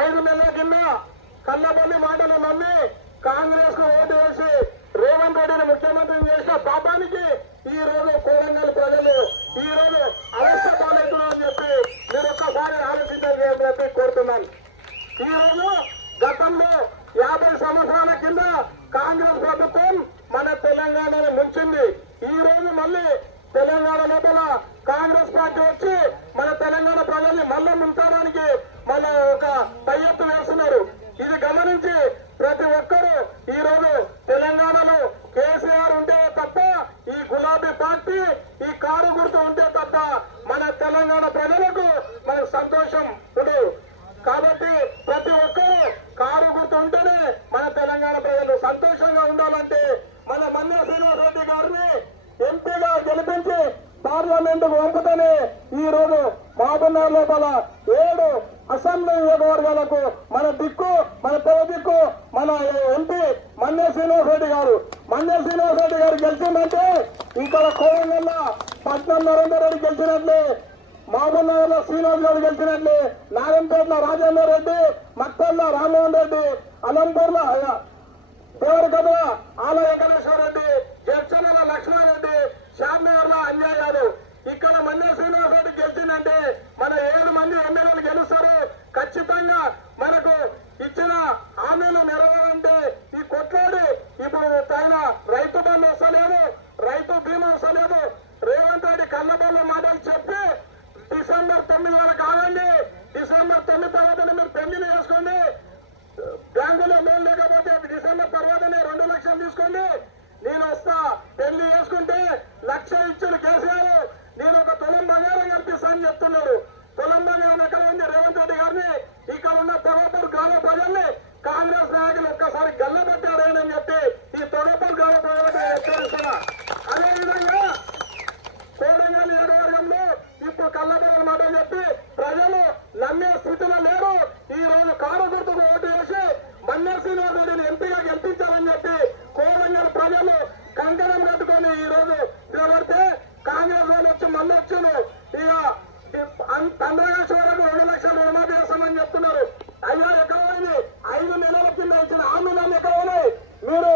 5 నెలల కింద కల్లబల్లి మాటలు నమ్మి కాంగ్రెస్ కు ఓటు వేసి రేవంత్ రెడ్డిని ముఖ్యమంత్రిని చేసిన పాపానికి ఈ రోజు కోరంగల్ ప్రజలు ఈ రోజు అవస్థ పాలవుతున్నారని చెప్పి మీరు ఒక్కసారి ఆలోచించాలని చెప్పి కోరుతున్నాను. ఈ రోజు గతంలో 50 సంవత్సరాల కింద కాంగ్రెస్ ప్రభుత్వం మన తెలంగాణను ముంచింది. ఈ రోజు మళ్ళీ తెలంగాణ లోపల కాంగ్రెస్ పార్టీ వచ్చి మన తెలంగాణ ప్రజల్ని మళ్ళీ ముంచడానికి మన ఒక పయ్యెత్తు వేస్తున్నారు. ఇది గమనించి ప్రతి ఒక్కరూ ఈ రోజు తెలంగాణలో కేసీఆర్ ఉంటే తప్ప, ఈ గులాబీ పార్టీ ఈ కారు గుర్తు ఉంటే తప్ప మన తెలంగాణ ప్రజలకు మనకు సంతోషం ఉండదు. కాబట్టి ప్రతి ఒక్కరూ కారు గుర్తు ఉంటేనే మన తెలంగాణ ప్రజలు సంతోషంగా ఉండాలంటే మన మన్య శ్రీనివాస్ రెడ్డి గారిని ఎంపీగా గెలిపించి పార్లమెంటుకు పంపుతూనే ఈ రోజు మహబూబ్నగర్ లోపల 7 అసెంబ్లీ నియోజకవర్గాలకు మన దిక్కు, మన పెద్ద దిక్కు మన ఎంపీ మన్య శ్రీనివాస్ రెడ్డి గారు. మన్య శ్రీనివాస్ రెడ్డి గారు గెలిచిందంటే ఇక్కడ కోరంగల్ పట్నం నరేందర్ రెడ్డి గెలిచినట్లే, మహబూబ్నగర్ లో శ్రీనివాస్ గారు గెలిచినట్లే, నారాయణపేటలో రాజేందర్ రెడ్డి, మక్తల్లో రామ్మోహన్ రెడ్డి, అలంపూర్లో దేవరకథ ఆల వెంకటేశ్వర రెడ్డి, జడ్చనల లక్ష్మారెడ్డి, శ్యామ్నగర్ లో అంజయ్ యాదవ్. ఇక్కడ మన్య శ్రీనివాస్ రెడ్డి గెలిచిందంటే మన 7 మంది ఎమ్మెల్యేలు గెలుస్తారు. ఖచ్చితంగా మనకు ఇచ్చిన హామీలు నెరవేరంటే ఈ కొట్లాడి ఇప్పుడు పైన రైతు బంధు వస్తలేదు, రైతు బీమా వస్తలేదు. రేవంత్ రెడ్డి కళ్ళబొల్ల మాటలు చెప్పి డిసెంబర్ 9 వరకు ఆగండి, డిసెంబర్ 9 తర్వాతనే మీరు పెళ్లిలు చేసుకోండి, బ్యాంకులో లోన్ లేకపోతే డిసెంబర్ తర్వాతనే 2 లక్షలు తీసుకోండి, నేను వస్తా పెళ్లి చేసుకుంటే 1 లక్ష ఇచ్చారు కేసీఆర్, నేను ఒక తులం బంగారం కల్పిస్తానని చెప్తున్నాడు. తులం బంగారం ఎక్కడ ఉంది రేవంత్ రెడ్డి గారిని ఇక్కడ ఉన్న తొగపూర్ గ్రామ ప్రజల్ని కాంగ్రెస్ నాయకులు ఒక్కసారి గల్లబెట్టారని చెప్పి ఈ తొగపూర్ గ్రామ ప్రజలకు హెచ్చరిస్తున్నా. అదేవిధంగా కోరంగల్ నియోజకవర్గంలో ఇప్పుడు కళ్ళబెట్టిన మాట చెప్పి ప్రజలు నమ్మే స్థితిలో లేరు. ఈ రోజు కారు గుర్తుకు ఓటు వేసి మన్య శ్రీనివాస్ రెడ్డిని ఎంపీగా గెలిపించాలని చెప్పి కోరంగల్ ప్రజలు కంకణం కట్టుకొని ఈ రోజు నిలబడితే కాంగ్రెస్ వాళ్ళు వచ్చి మళ్ళీ వచ్చాను ఇక 15 లక్షల వరకు 2 లక్షలు రుణమాఫీ చేస్తామని చెప్తున్నారు. అయ్యా ఎక్కడ పోయింది? 5 నెలల కింద ఇచ్చిన హామీలు ఎక్కడ ఉన్నాయి? మీరు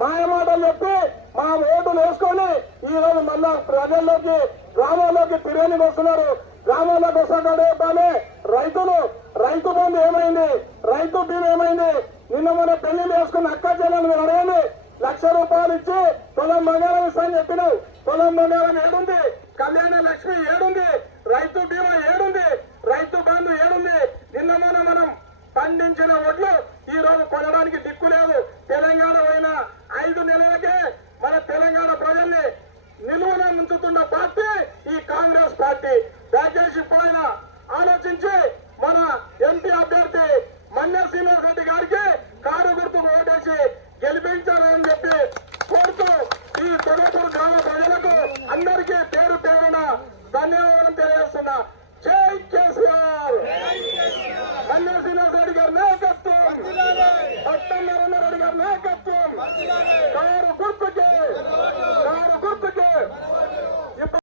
మాయమాటలు చెప్పి మా ఓటులు వేసుకొని ఈ రోజు మళ్ళా ప్రజల్లోకి గ్రామాల్లోకి తిరిగి వస్తున్నారు. గ్రామాల్లోకి వస్తాడే రైతులు రైతు బంధు ఏమైంది, రైతు బీమా ఏమైంది? నిన్న మన పెళ్లిళ్ళు వేసుకున్న అక్క చెల్లెలు మీరు అడగండి. 1 లక్ష రూపాయలు ఇచ్చి పొలం బంగారం ఇస్తానని చెప్పినావు, పొలం బంగారం ఏడుంది? కళ్యాణ లక్ష్మి ఏడుంది? రైతు బీమా ఏడుంది? రైతు బంధు ఏడుంది? నిన్న మనం పండించిన ఒడ్లు ఈ రోజు కొనడానికి దిక్కు లేదు. తెలంగాణ పోయిన 5 నెలలకే మన తెలంగాణ ప్రజల్ని నిలువున ముంచుతున్న పార్టీ ఈ కాంగ్రెస్ పార్టీ. దయచేసి ఇప్పుడైనా ఆలోచించి మన ఎంపీ అభ్యర్థి మన్య శ్రీనివాస్ రెడ్డి గారికి కారు గుర్తుకు ఓటేసి గెలిపించాలని చెప్పి కోరుతూ ఈ తొగపూర్ గ్రామ ప్రజలకు అందరికీ పేరు పేరున ధన్యవాదాలు తెలియజేస్తున్నా. జై కేసీఆర్.